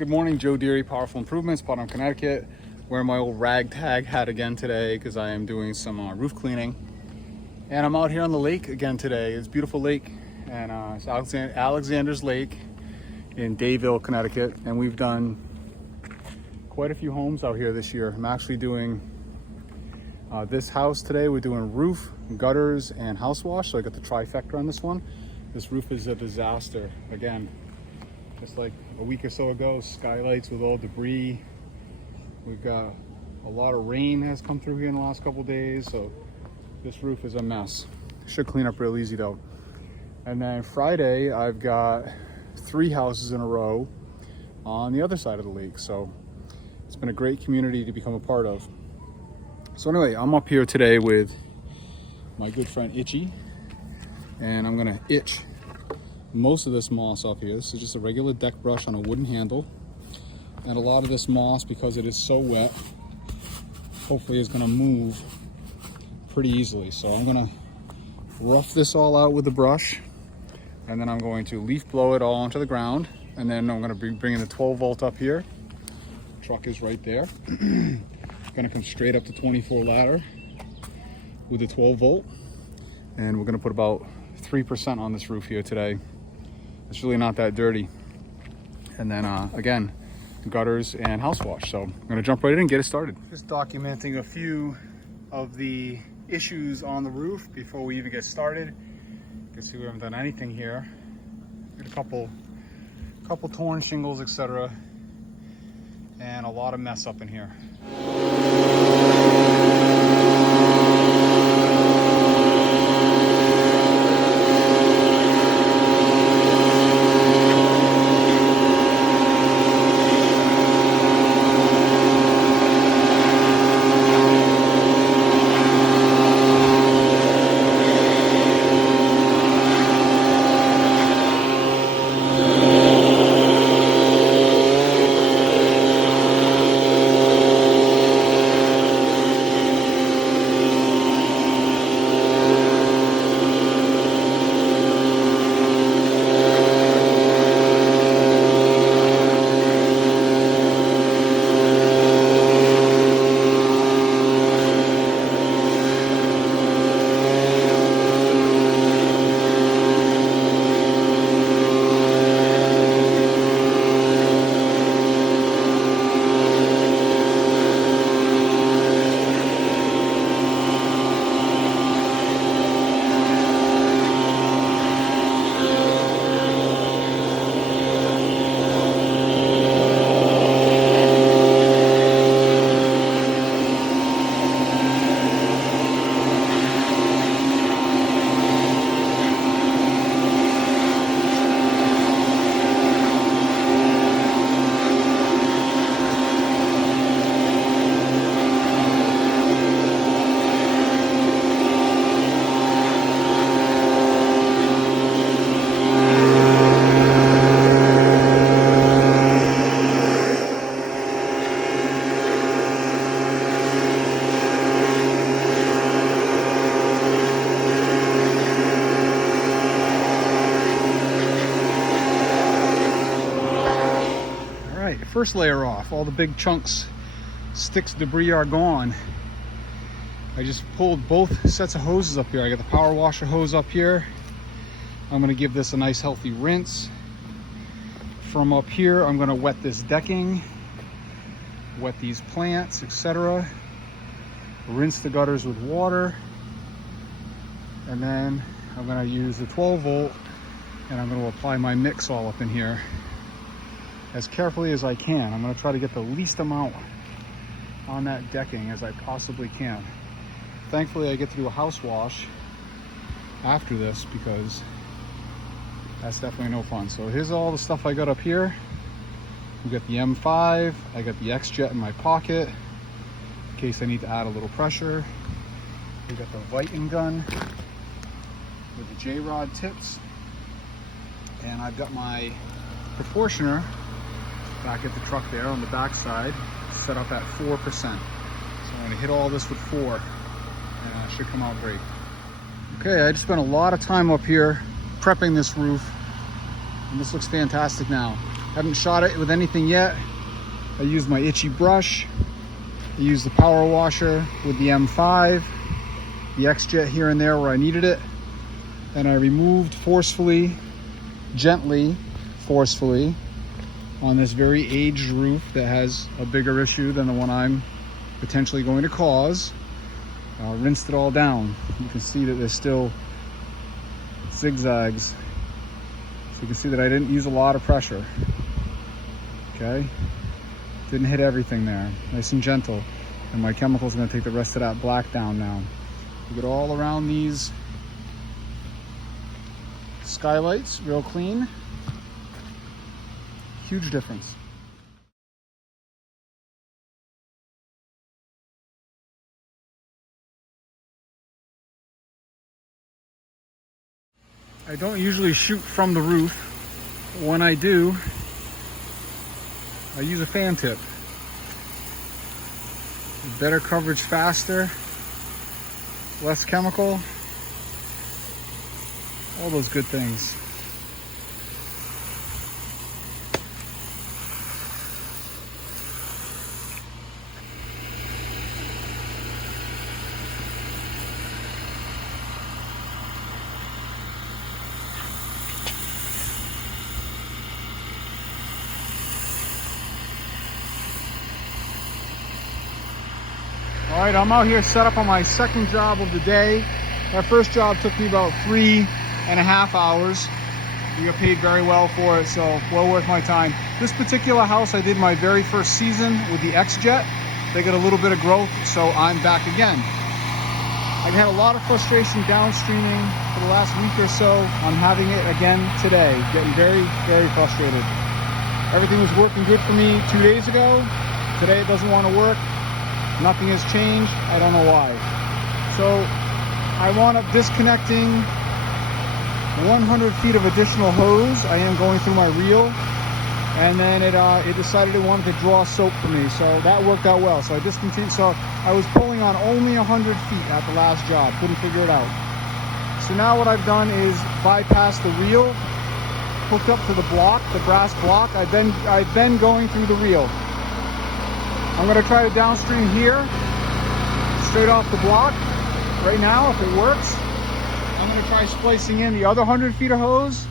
Good morning, Joe Deary, Powerful Improvements, Putnam, Connecticut. Wearing my old ragtag hat again today because I am doing some roof cleaning. And I'm out here on the lake again today. It's a beautiful lake, and it's Alexander's Lake in Dayville, Connecticut. And we've done quite a few homes out here this year. I'm actually doing this house today. We're doing roof, gutters, and house wash. So I got the trifecta on this one. This roof is a disaster. Again, just like a week or so ago, skylights with all debris. We've got a lot of rain has come through here in the last couple days, so this roof is a mess. Should clean up real easy though. And then Friday, I've got 3 houses in a row on the other side of the lake. So it's been a great community to become a part of. So anyway, I'm up here today with my good friend Itchy, and I'm gonna itch most of this moss off here. This is just a regular deck brush on a wooden handle. And a lot of this moss, because it is so wet, hopefully is gonna move pretty easily. So I'm gonna rough this all out with the brush, and then I'm going to leaf blow it all onto the ground. And then I'm gonna be bringing the 12 volt up here. Truck is right there. Gonna come straight up to 24 ladder with the 12 volt. And we're gonna put about 3% on this roof here today. It's really not that dirty. And then again, gutters and house wash. So I'm gonna jump right in and get it started. Just documenting a few of the issues on the roof before we even get started. You can see we haven't done anything here. Got a couple torn shingles, etc. And a lot of mess up in here. First layer off, all the big chunks, sticks, debris are gone. I just pulled both sets of hoses up here. I got the power washer hose up here. I'm gonna give this a nice healthy rinse. From up here, I'm gonna wet this decking, wet these plants, etc. Rinse the gutters with water. And then I'm gonna use the 12 volt and I'm gonna apply my mix all up in here as carefully as I can. I'm gonna try to get the least amount on that decking as I possibly can. Thankfully, I get to do a house wash after this because that's definitely no fun. So here's all the stuff I got up here. We got the M5, I got the X-Jet in my pocket in case I need to add a little pressure. We got the Viking gun with the J-rod tips. And I've got my proportioner back at the truck there on the back side, set up at 4%. So I'm gonna hit all this with 4 and it should come out great. Okay, I just spent a lot of time up here prepping this roof, and this looks fantastic now. Haven't shot it with anything yet. I used my itchy brush. I used the power washer with the M5, the X-Jet here and there where I needed it. And I removed forcefully, gently, forcefully, on this very aged roof that has a bigger issue than the one I'm potentially going to cause. Rinsed it all down. You can see that there's still zigzags. So you can see that I didn't use a lot of pressure. Okay? Didn't hit everything there. Nice and gentle. And my chemical's gonna take the rest of that black down now. You get all around these skylights, real clean. Huge difference. I don't usually shoot from the roof. When I do, I use a fan tip. Better coverage faster, less chemical, all those good things. All right, I'm out here set up on my second job of the day. My first job took me about 3.5 hours. We got paid very well for it, so well worth my time. This particular house, I did my very first season with the X-Jet. They got a little bit of growth, so I'm back again. I've had a lot of frustration downstreaming for the last week or so. I'm having it again today, getting very, very frustrated. Everything was working good for me 2 days ago. Today it doesn't want to work. Nothing has changed. I don't know why. So I wound up disconnecting 100 feet of additional hose. I am going through my reel, and then it decided it wanted to draw soap for me. So that worked out well. So I discontinued. So I was pulling on only 100 feet at the last job. Couldn't figure it out. So now what I've done is bypass the reel, hooked up to the block, the brass block. I've been going through the reel. I'm going to try to downstream here, straight off the block. Right now, if it works, I'm going to try splicing in the other 100 feet of hose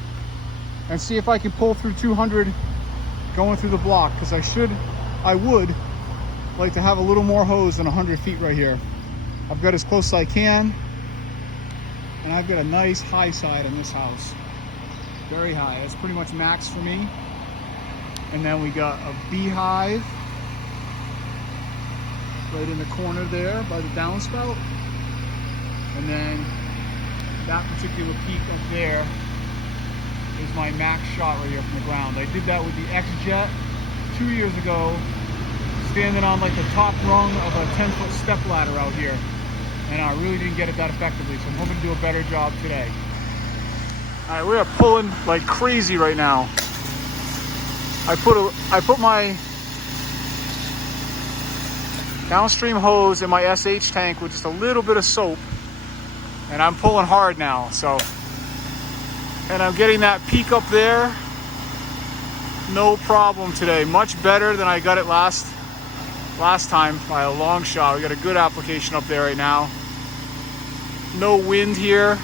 and see if I can pull through 200 going through the block, because I would like to have a little more hose than 100 feet right here. I've got as close as I can, and I've got a nice high side in this house. Very high. That's pretty much max for me. And then we got a beehive right in the corner there by the downspout. And then that particular peak up there is my max shot right here from the ground. I did that with the X-Jet 2 years ago, standing on like the top rung of a 10-foot step ladder out here. And I really didn't get it that effectively, so I'm hoping to do a better job today. All right, we are pulling like crazy right now. I put my downstream hose in my SH tank with just a little bit of soap, and I'm pulling hard now. So, and I'm getting that peak up there, no problem today. Much better than I got it last time by a long shot. We got a good application up there right now. No wind here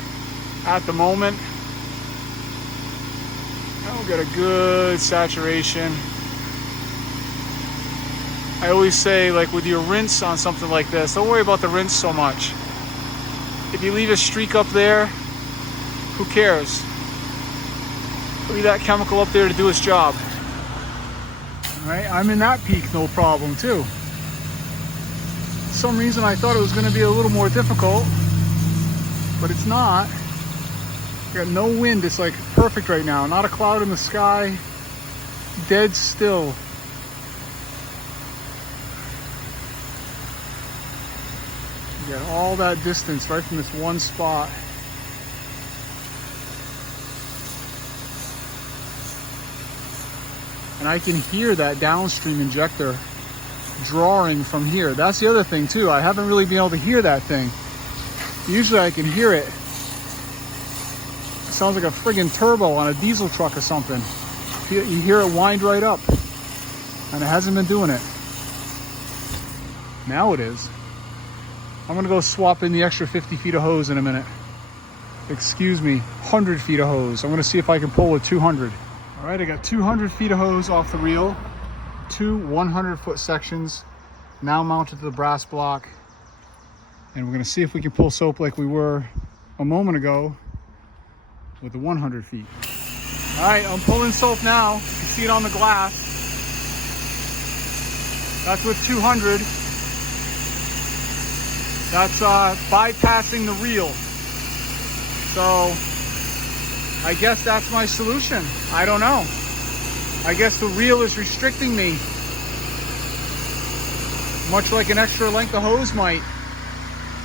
at the moment. And we got a good saturation. I always say, like with your rinse on something like this, don't worry about the rinse so much. If you leave a streak up there, who cares? Leave that chemical up there to do its job. All right, I'm in that peak, no problem too. For some reason I thought it was going to be a little more difficult, but it's not. Got no wind. It's like perfect right now. Not a cloud in the sky. Dead still. You got all that distance right from this one spot. And I can hear that downstream injector drawing from here. That's the other thing too. I haven't really been able to hear that thing. Usually I can hear it. It sounds like a friggin' turbo on a diesel truck or something. You hear it wind right up, and it hasn't been doing it. Now it is. I'm gonna go swap in the extra 50 feet of hose in a minute. Excuse me, 100 feet of hose. I'm gonna see if I can pull a 200. All right, I got 200 feet of hose off the reel, 2 100-foot sections, now mounted to the brass block. And we're gonna see if we can pull soap like we were a moment ago with the 100 feet. All right, I'm pulling soap now. You can see it on the glass. That's with 200. That's bypassing the reel. So I guess that's my solution. I don't know. I guess the reel is restricting me, much like an extra length of hose might.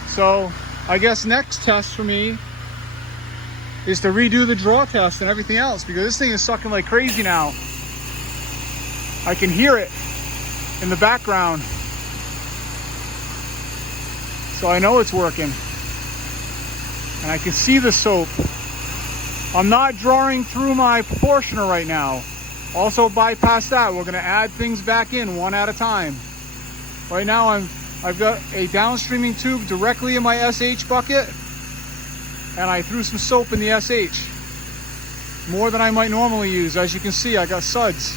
So I guess next test for me is to redo the draw test and everything else, because this thing is sucking like crazy now. I can hear it in the background. So I know it's working. And I can see the soap. I'm not drawing through my proportioner right now. Also bypass that. We're gonna add things back in one at a time. Right now I've got a downstreaming tube directly in my SH bucket, and I threw some soap in the SH. More than I might normally use. As you can see, I got suds,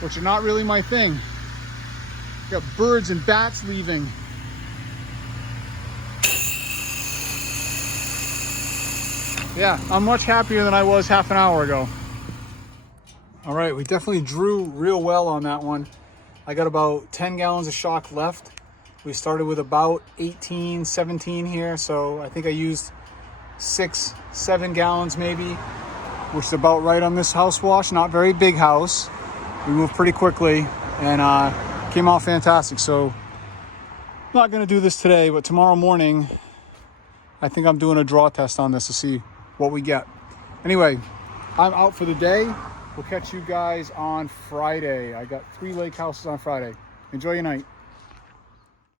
which are not really my thing. Got birds and bats leaving. Yeah, I'm much happier than I was half an hour ago. All right, we definitely drew real well on that one. I got about 10 gallons of shock left. We started with about 18, 17 here, so I think I used 6, 7 gallons maybe, which is about right on this house wash. Not very big house. We moved pretty quickly and came out fantastic. So I'm not gonna do this today, but tomorrow morning, I think I'm doing a draw test on this to see what we get. Anyway, I'm out for the day. We'll catch you guys on Friday. I got 3 lake houses on Friday. Enjoy your night.